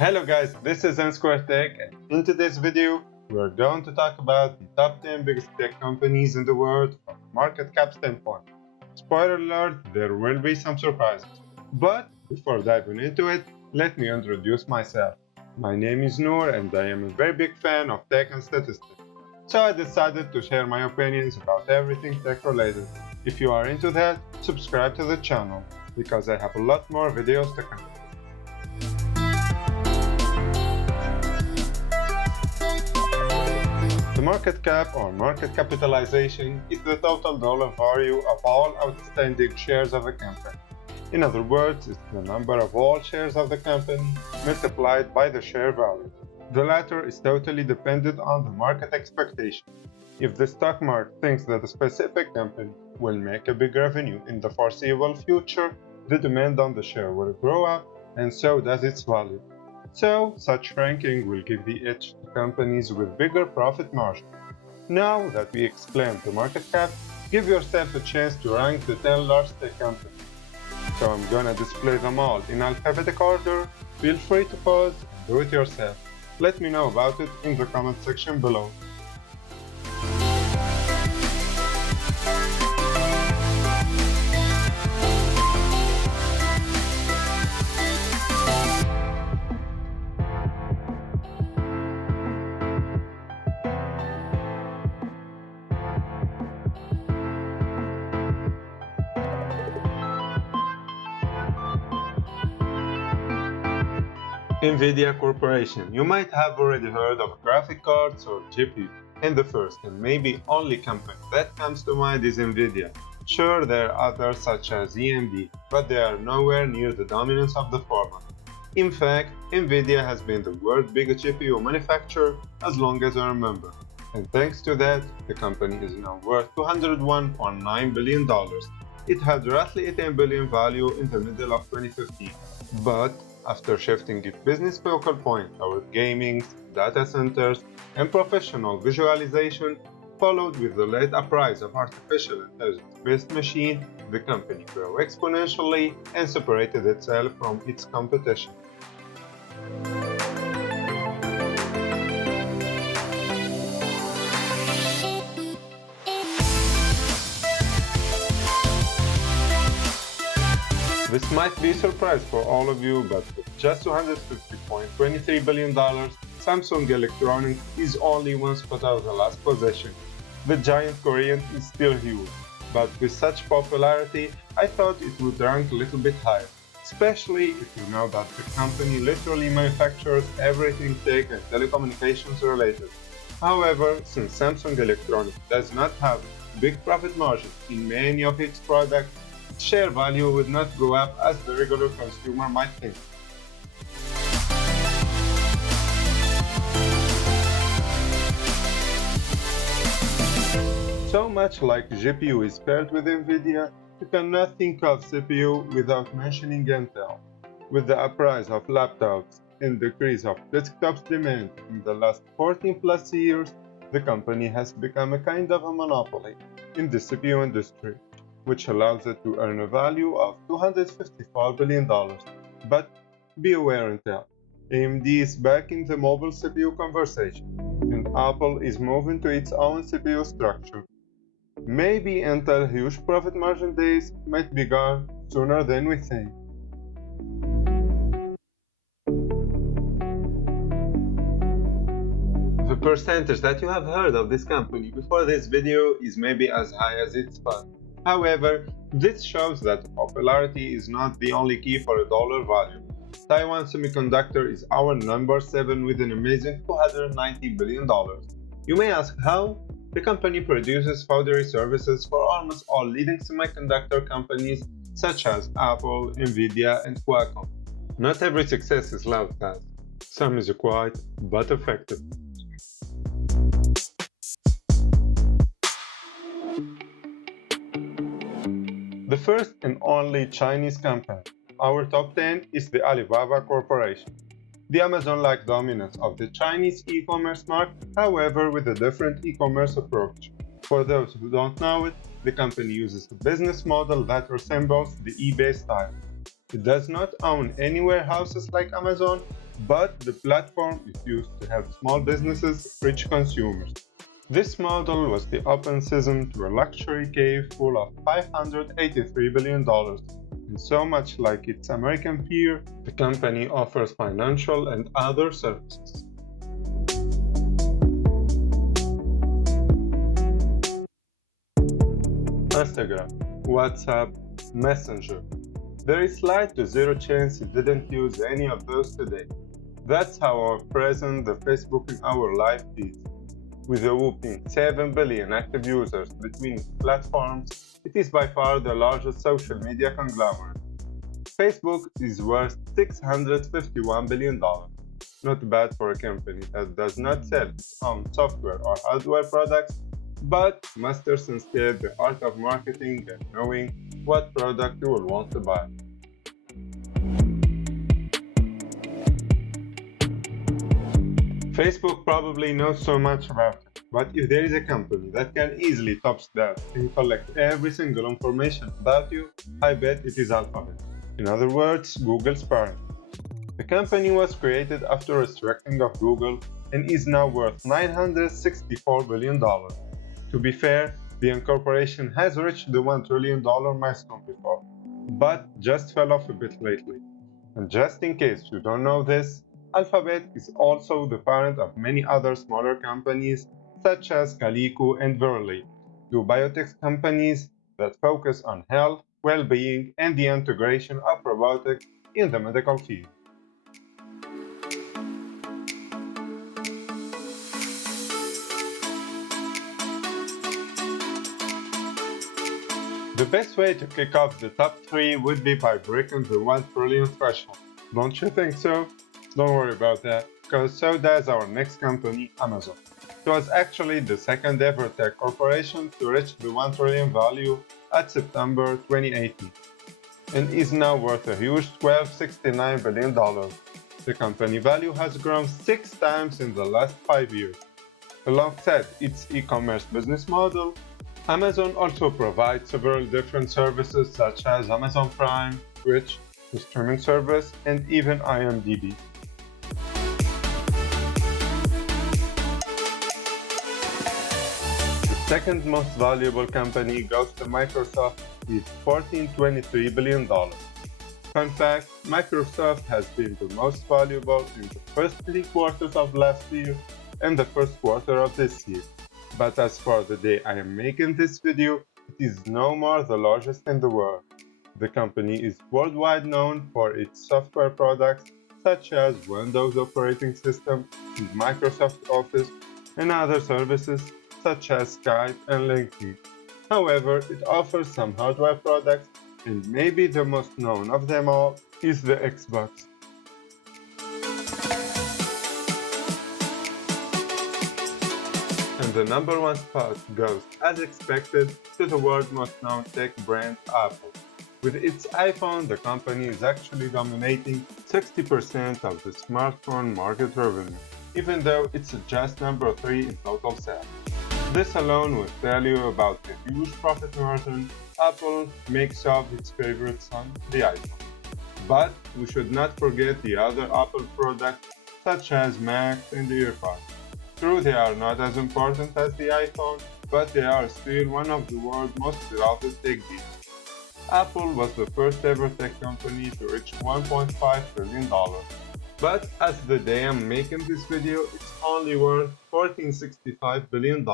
Hello guys, this is Tech, and in today's video, we're going to talk about the top 10 biggest tech companies in the world from a market cap standpoint. Spoiler alert, there will be some surprises. But before diving into it, let me introduce myself. My name is Noor and I am a very big fan of tech and statistics. So I decided to share my opinions about everything tech related. If you are into that, subscribe to the channel, because I have a lot more videos to come. The market cap or market capitalization is the total dollar value of all outstanding shares of a company. In other words, it's the number of all shares of the company multiplied by the share value. The latter is totally dependent on the market expectation. If the stock market thinks that a specific company will make a big revenue in the foreseeable future, the demand on the share will grow up, and so does its value. So, such ranking will give the edge to companies with bigger profit margin. Now that we explained the market cap, give yourself a chance to rank the 10 large tech companies. So I'm gonna display them all in alphabetic order. Feel free to pause and do it yourself. Let me know about it in the comment section below. NVIDIA Corporation. You might have already heard of graphic cards or GPU, and the first and maybe only company that comes to mind is NVIDIA. Sure, there are others such as AMD, but they are nowhere near the dominance of the former. In fact, NVIDIA has been the world's biggest GPU manufacturer as long as I remember, and thanks to that, the company is now worth $201.9 billion. It had roughly a $10 billion value in the middle of 2015, but after shifting its business focal point toward gaming, data centers, and professional visualization, followed with the late uprise of artificial intelligence-based machines, the company grew exponentially and separated itself from its competition. This might be a surprise for all of you, but with just $250.23 billion, Samsung Electronics is only one spot out of the last position. The giant Korean is still huge, but with such popularity, I thought it would rank a little bit higher, especially if you know that the company literally manufactures everything tech and telecommunications related. However, since Samsung Electronics does not have big profit margins in many of its products, share value would not go up as the regular consumer might think. So much like GPU is paired with NVIDIA, you cannot think of CPU without mentioning Intel. With the uprise of laptops and decrease of desktops demand in the last 14 plus years, the company has become a kind of a monopoly in the CPU industry, which allows it to earn a value of $254 billion. But be aware, Intel. AMD is back in the mobile CPU conversation, and Apple is moving to its own CPU structure. Maybe Intel's huge profit margin days might be gone sooner than we think. The percentage that you have heard of this company before this video is maybe as high as its spot. However, this shows that popularity is not the only key for a dollar value. Taiwan Semiconductor is our number 7 with an amazing $290 billion. You may ask how? The company produces foundry services for almost all leading semiconductor companies such as Apple, Nvidia, and Qualcomm. Not every success is loud fast. Some is quiet but effective. The first and only Chinese company, our top 10, is the Alibaba Corporation. The Amazon-like dominance of the Chinese e-commerce market, however, with a different e-commerce approach. For those who don't know it, the company uses a business model that resembles the eBay style. It does not own any warehouses like Amazon, but the platform is used to help small businesses reach consumers. This model was the open season to a luxury cave full of $583 billion. And so much like its American peer, the company offers financial and other services. Instagram, WhatsApp, Messenger. There is slight to zero chance you didn't use any of those today. That's how present the Facebook in our life is. With a whopping 7 billion active users between platforms, it is by far the largest social media conglomerate. Facebook is worth $651 billion. Not bad for a company that does not sell its own software or hardware products, but masters instead the art of marketing and knowing what product you will want to buy. Facebook probably knows so much about it, but if there is a company that can easily top that and collect every single information about you, I bet it is Alphabet. In other words, Google's parent. The company was created after restructuring of Google and is now worth $964 billion. To be fair, the incorporation has reached the $1 trillion milestone before, but just fell off a bit lately. And just in case you don't know this, Alphabet is also the parent of many other smaller companies such as Calico and Verily, two biotech companies that focus on health, well-being, and the integration of robotics in the medical field. The best way to kick off the top 3 would be by breaking the 1 trillion threshold. Don't you think so? Don't worry about that, because so does our next company, Amazon. It was actually the second ever tech corporation to reach the 1 trillion value at September 2018, and is now worth a huge $1269 billion. The company value has grown 6 times in the last 5 years. Alongside its e-commerce business model, Amazon also provides several different services such as Amazon Prime, Twitch, the streaming service, and even IMDb. The second most valuable company goes to Microsoft with $1423 billion. Fun fact, Microsoft has been the most valuable in the first 3 quarters of last year and the first quarter of this year. But as for the day I am making this video, it is no more the largest in the world. The company is worldwide known for its software products such as Windows operating system and Microsoft Office and other services such as Skype and LinkedIn. However, it offers some hardware products, and maybe the most known of them all is the Xbox. And the number 1 spot goes, as expected, to the world's most known tech brand, Apple. With its iPhone, the company is actually dominating 60% of the smartphone market revenue, even though it's just number 3 in total sales. This alone will tell you about the huge profit margin Apple makes off its favorite son, the iPhone. But we should not forget the other Apple products such as Macs and the AirPods. True, they are not as important as the iPhone, but they are still one of the world's most beloved tech geeks. Apple was the first ever tech company to reach $1.5 trillion. But as the day I'm making this video, it's only worth $1465 billion.